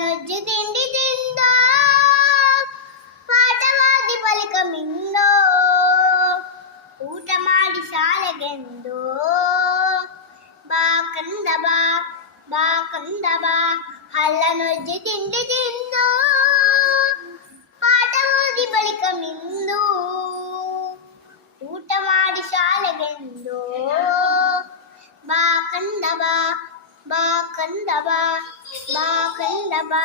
ನುಜ್ಜಿ ತಿಂಡಿ ತಿಂದೋ ಪಾಠವಾದಿ ಬಳಿಕ ಮಿಂದೋ ಊಟ ಮಾಡಿ ಶಾಲೆಗೆಂದು ಬಾ ಕಂದ ಬಾ ಬಾ ಕಂದ ಬಾ ಹಲ್ಲ ನುಜ್ಜಿ ತಿಂಡಿ ತಿಂದೋ ಪಾಠ ಓದಿ ಬಳಿಕ ಮಿಂದು ಊಟ ಮಾಡಿ ಶಾಲೆಗೆಂದು ಬಾ ಕಂದ ಬಾ ಬಾ ಕಂದ ಬಾ ಬಾ ಕಂದ ಬಾ